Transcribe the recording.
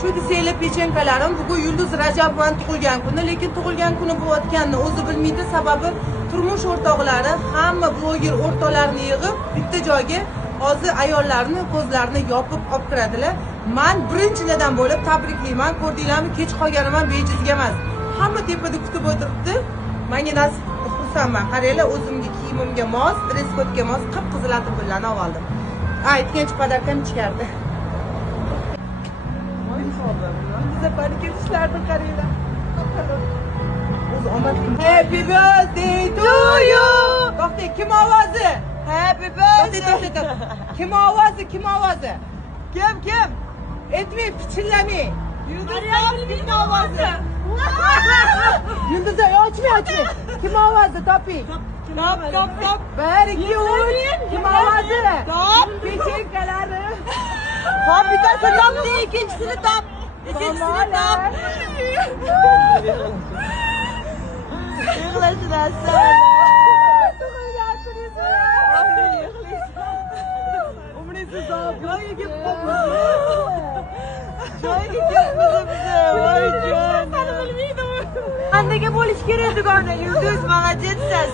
Shu desanglar pechenkalarim, bugun Yulduz Rajabovaning tug'ilgan kuni, lekin tug'ilgan kuni bo'layotganini o'zi bilmaydi. Sababi turmush o'rtoqlari, hamma bloger o'rtoqlarini yig'ib bitta joyga hozir ayollarni ko'zlarini yopib olib kiradilar. Men birinchilardan bo'lib tabriklayman. Ko'rdinglarmi, kech qolganim bejizga emas. Hamma tepada kutib o'tiribdi. Menga nasib xursandman. Qaranglar, o'zimga kiyimimga mos, dress kodga mos qip-qizil atiblarni oldim. Aytgancha podarkani chiqardi. Bize panik edişlerdi karıyla. Happy birthday to you. Doktor kim avazı? Happy birthday. Kim avazı? Kim avazı? Kim? Etmeyin, piçillemi. Yıldız'ın avazı. Yıldız'ı açmıyor. Kim avazı? Topi. Top. Bir, iki, üç. Kim avazı? Top. Peçenkeleri. Top bir tanesi top değil, ikincisini top. İkincisini top. Yıkılasın Hasan. Umrisi sağ. Joy'a git babası. Joy'a git bize. Vay can. Sana bilmiyordum. Annege polis keredik ona. Yıldız, молодец sen.